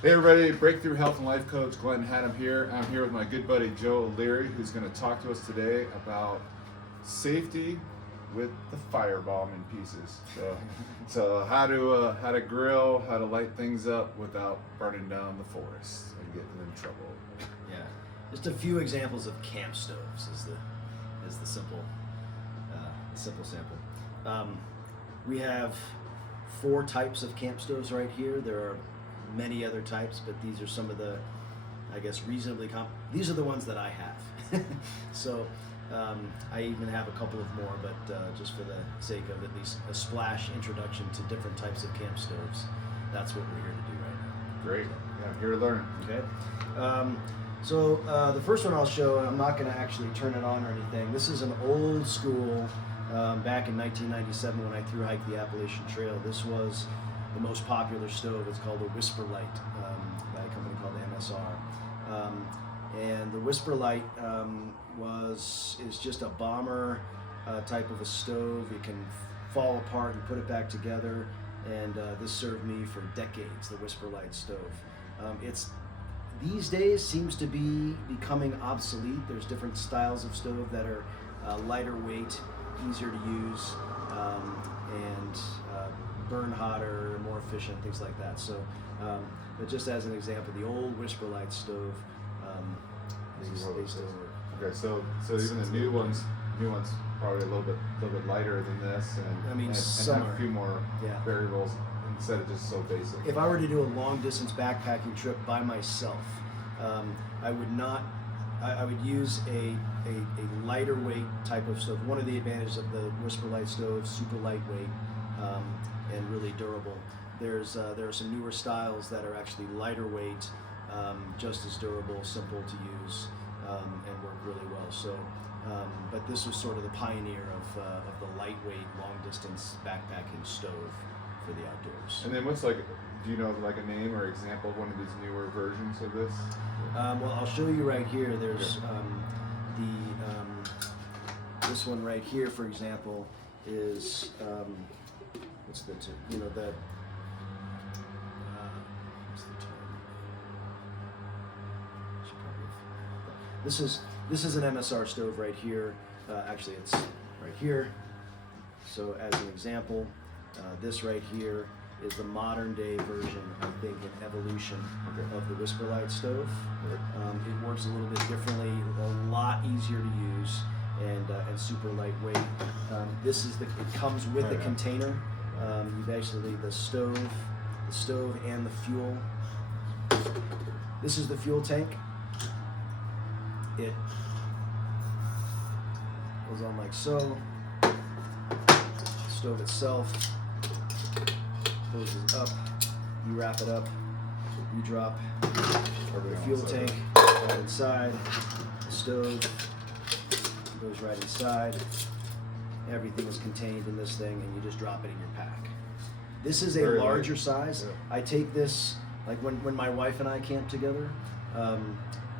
Hey everybody, Breakthrough Health and Life Coach Glenn Haddam here. I'm here with my good buddy Joe O'Leary, who's going to talk to us today about safety with the firebomb in pieces. So how to grill, how to light things up without burning down the forest and getting in trouble. Yeah, just a few examples of camp stoves is the simple sample. We have 4 types of camp stoves right here. There are many other types, but these are some of the, I guess, these are the ones that I have. So I even have a couple of more, but just for the sake of at least a splash introduction to different types of camp stoves, that's what we're here to do right now. Great. Yeah, I'm here to learn. Okay. So the first one I'll show, I'm not going to actually turn it on or anything. This is an old school, back in 1997 when I thru hiked the Appalachian Trail. This was the most popular stove. It's called a Whisper Light, by a company called MSR. And the Whisper Light is just a bomber type of a stove. It can fall apart and put it back together. And this served me for decades, the Whisper Light stove. It's these days seems to be becoming obsolete. There's different styles of stove that are lighter weight, easier to use, and burn hotter, more efficient, things like that. So, but just as an example, the old Whisper Light stove, they still work. Okay, so even the new ones probably a little bit lighter than this, and have a few more variables instead of just so basic. If I were to do a long distance backpacking trip by myself, I would use a lighter weight type of stove. One of the advantages of the Whisper Light stove, super lightweight and really durable. There are some newer styles that are actually lighter weight, just as durable, simple to use, and work really well. So, but this was sort of the pioneer of the lightweight, long distance backpacking stove for the outdoors. And then do you know a name or example of one of these newer versions of this? Well, I'll show you right here. There's this one right here, for example, is what's the term? This is an MSR stove right here. Actually, it's right here. So as an example, this right here is the modern day version, I think, an evolution of the Whisper Light stove. It works a little bit differently, a lot easier to use, and super lightweight. It comes with the container. You basically the stove and the fuel. This is the fuel tank. It goes on like so. Stove itself closes up. You wrap it up. You drop the fuel tank right inside. The stove goes right inside. Everything is contained in this thing, and you just drop it in your pack. This is a larger size. Yeah. I take this, like when my wife and I camp together,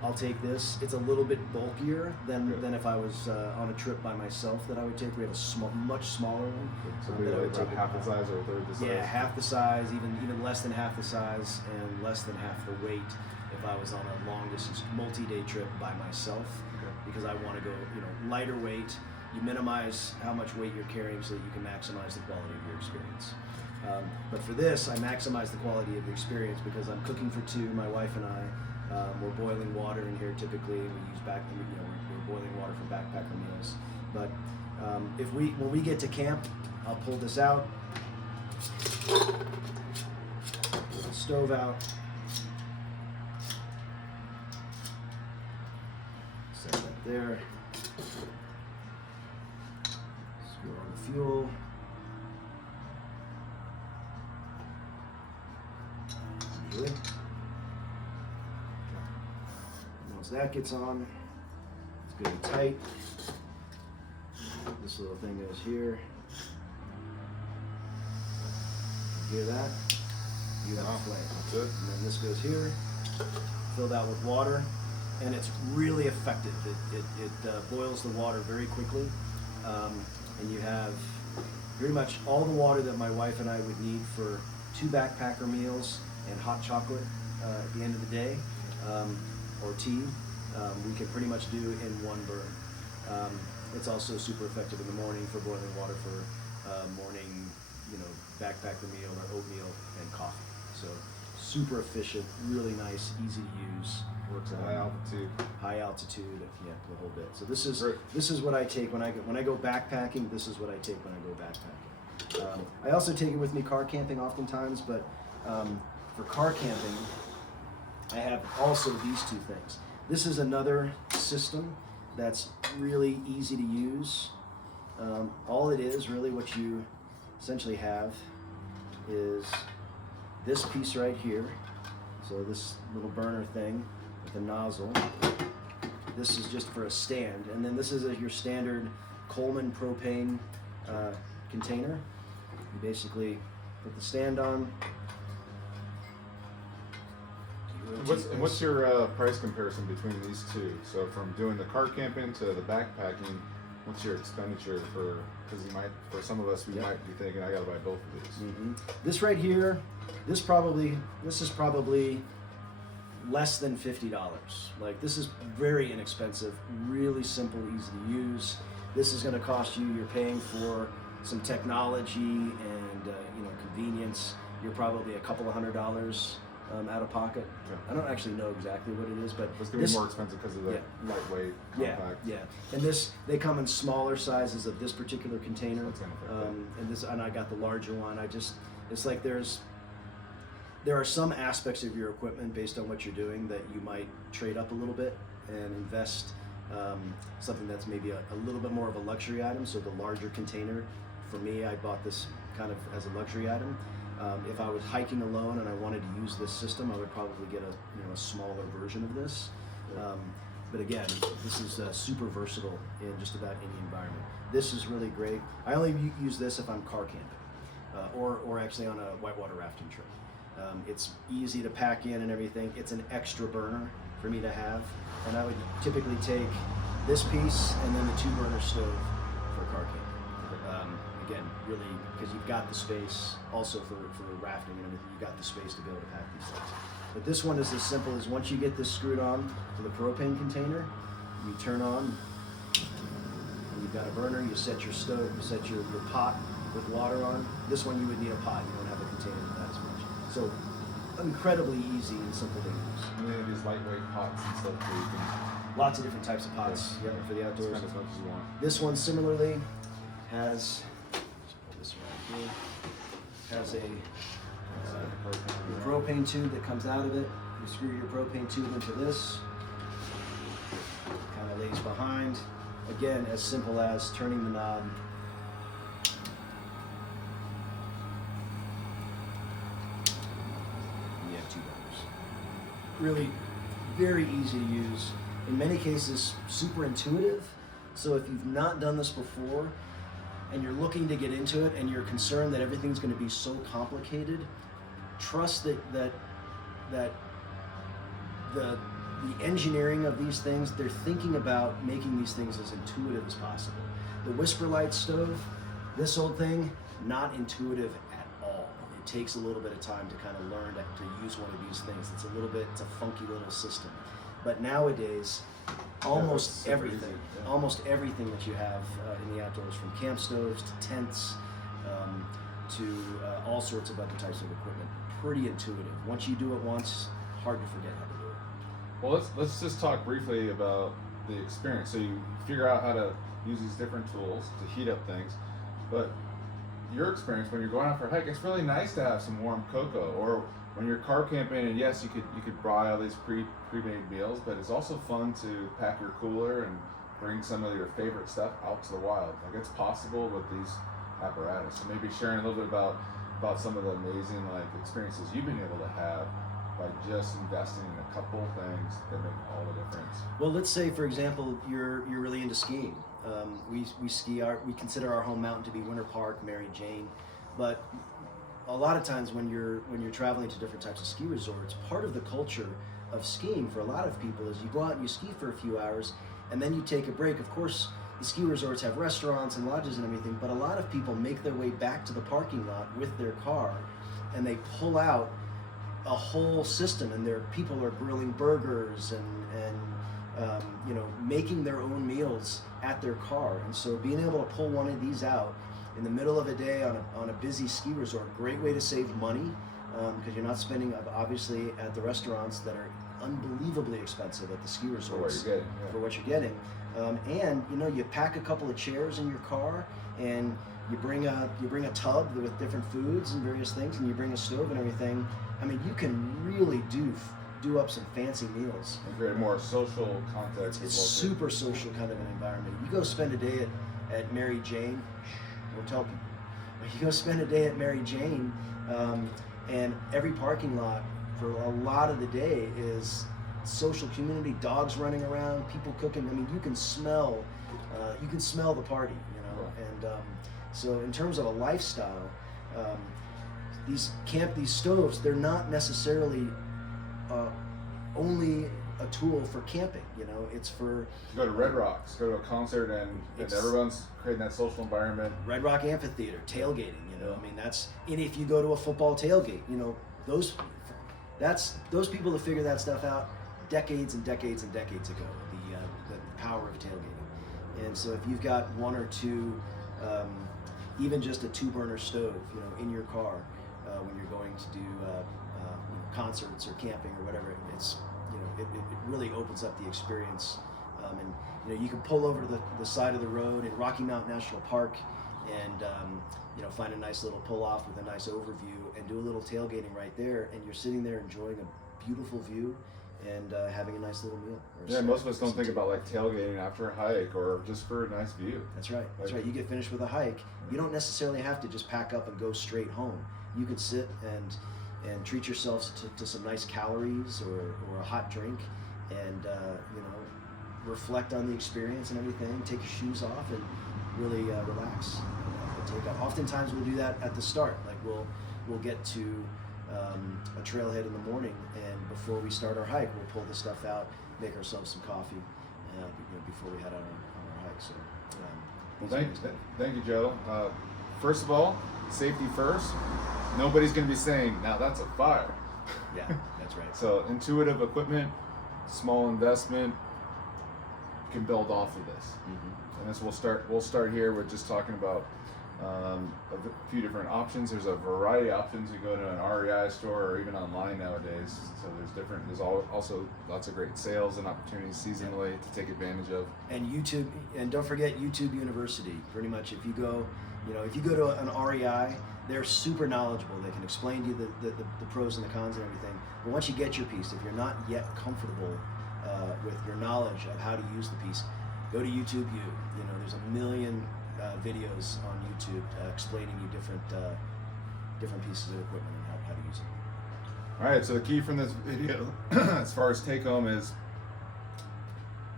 I'll take this. It's a little bit bulkier than if I was on a trip by myself that I would take. We have a much smaller one. So that I would take half the size or a third the size? Yeah, half the size, even less than half the size, and less than half the weight if I was on a long distance multi-day trip by myself, because I want to go lighter weight. You minimize how much weight you're carrying so that you can maximize the quality of your experience. But for this, I maximize the quality of the experience because I'm cooking for 2, my wife and I. We're boiling water in here typically. We use we're boiling water for backpacker meals. But when we get to camp, I'll pull this out, pull the stove out, set that there, screw on the fuel. Usually. Once that gets on, it's good and tight. This little thing goes here. You hear that? You got a flame. That's it. And then this goes here, filled out with water, and it's really effective. It boils the water very quickly, and you have pretty much all the water that my wife and I would need for 2 backpacker meals and hot chocolate at the end of the day, or tea, we can pretty much do in one burn. It's also super effective in the morning for boiling water for morning, backpacker meal or oatmeal and coffee. So super efficient, really nice, easy to use. Works at high altitude. High altitude, yeah, the whole bit. So this is what I take when I go backpacking. This is what I take when I go backpacking. I also take it with me car camping oftentimes, but for car camping, I have also these two things. This is another system that's really easy to use. All it is, really, what you essentially have is this piece right here. So this little burner thing with a nozzle. This is just for a stand, and then this is your standard Coleman propane container. You basically put the stand on. What's your price comparison between these two? So from doing the car camping to the backpacking, what's your expenditure for? Because for some of us, we might be thinking, I got to buy both of these. Mm-hmm. This right here, this is probably less than $50. Like, this is very inexpensive, really simple, easy to use. This is going to cost you're paying for some technology and convenience. You're probably a couple of $100 out of pocket. Okay. I don't actually know exactly what it is, but it's going to be more expensive because of the lightweight, compact. Yeah. And they come in smaller sizes of this particular container. That's gonna fit and I got the larger one. It's like there are some aspects of your equipment based on what you're doing that you might trade up a little bit and invest something that's maybe a little bit more of a luxury item. So the larger container, for me, I bought this kind of as a luxury item. If I was hiking alone and I wanted to use this system, I would probably get a smaller version of this. But again, this is super versatile in just about any environment. This is really great. I only use this if I'm car camping or actually on a whitewater rafting trip. It's easy to pack in and everything. It's an extra burner for me to have, and I would typically take this piece and then the 2-burner stove for car camping. Again, really, because you've got the space also for rafting and everything, you've got the space to be able to pack these things. But this one is as simple as once you get this screwed on to the propane container, you turn on, and you've got a burner, you set your stove, you set your pot with water on. This one you would need a pot, you don't have a container with that as much. So incredibly easy and simple to use. And then these lightweight pots and stuff where you can Lots of different types of pots for the outdoors. spend as much as you want. This one similarly has, let's pull this right here, has a propane tube that comes out of it. You screw your propane tube into this, kind of lays behind. Again, as simple as turning the knob. You have 2 burners. Really very easy to use. In many cases, super intuitive. So if you've not done this before and you're looking to get into it and you're concerned that everything's going to be so complicated, trust that the engineering of these things, they're thinking about making these things as intuitive as possible. The Whisperlite stove, this old thing, not intuitive at all. It takes a little bit of time to kind of learn to use one of these things. It's a funky little system. But nowadays, almost everything that you have in the outdoors, from camp stoves to tents to all sorts of other types of equipment, pretty intuitive. Once you do it once, hard to forget how to do it. Well, let's just talk briefly about the experience. So you figure out how to use these different tools to heat up things, but your experience when you're going out for a hike, it's really nice to have some warm cocoa. Or when you're car camping, and yes, you could buy all these pre-made meals, but it's also fun to pack your cooler and bring some of your favorite stuff out to the wild. Like, it's possible with these apparatus. So maybe sharing a little bit about some of the amazing experiences you've been able to have by just investing in a couple things that make all the difference. Well, let's say, for example, you're really into skiing. We ski. We consider our home mountain to be Winter Park, Mary Jane, but a lot of times when you're traveling to different types of ski resorts, part of the culture of skiing for a lot of people is you go out and you ski for a few hours and then you take a break. Of course, the ski resorts have restaurants and lodges and everything, but a lot of people make their way back to the parking lot with their car and they pull out a whole system, and people are grilling burgers and you know, making their own meals at their car. And so being able to pull one of these out in the middle of a day on a busy ski resort, great way to save money, because you're not spending obviously at the restaurants that are unbelievably expensive at the ski resorts For what you're getting. And you know, you pack a couple of chairs in your car, and you bring a tub with different foods and various things, and you bring a stove and everything. I mean, you can really do up some fancy meals. And create more social context. It's super social kind of an environment. You go spend a day at Mary Jane, we'll tell people. You go spend a day at Mary Jane, and every parking lot for a lot of the day is social community, dogs running around, people cooking. I mean, you can smell the party, you know. Right. And so in terms of a lifestyle, these stoves, they're not necessarily only a tool for camping. You know, it's for go to Red Rocks, go to a concert, and everyone's creating that social environment. Red Rock Amphitheater, tailgating. You know, I mean, and if you go to a football tailgate, you know, those people that figure that stuff out decades and decades and decades ago. The power of tailgating. And so if you've got one or two, even just a 2-burner stove, you know, in your car when you're going to do concerts or camping or whatever, it's, you know, it really opens up the experience. And you know, you can pull over to the side of the road in Rocky Mountain National Park and you know, find a nice little pull off with a nice overview and do a little tailgating right there, and you're sitting there enjoying a beautiful view and having a nice little meal. Yeah, most of us don't think about like tailgating after a hike or just for a nice view. That's right. That's right. You get finished with a hike. You don't necessarily have to just pack up and go straight home. You could sit and treat yourselves to some nice calories or a hot drink, and you know, reflect on the experience and everything. Take your shoes off and really relax. Oftentimes we'll do that at the start. Like we'll get to a trailhead in the morning, and before we start our hike, we'll pull the stuff out, make ourselves some coffee, you know, before we head out on our hike. So, well, thank you, Joe. First of all, safety first. Nobody's going to be saying, "Now that's a fire." Yeah, that's right. So intuitive equipment, small investment, can build off of this. Mm-hmm. And this we'll start here with just talking about a few different options. There's a variety of options. You go to an REI store or even online nowadays. So there's also lots of great sales and opportunities seasonally to take advantage of. And YouTube, and don't forget YouTube University. Pretty much, if you go to an REI, they're super knowledgeable. They can explain to you the pros and the cons and everything. But once you get your piece, if you're not yet comfortable with your knowledge of how to use the piece, go to YouTube U. You know, there's a million videos on YouTube explaining you different pieces of equipment and how to use it. All right, so the key from this video, as far as take home, is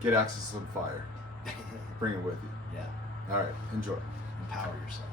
get access to some fire. Bring it with you. Yeah. All right, enjoy. Empower yourself.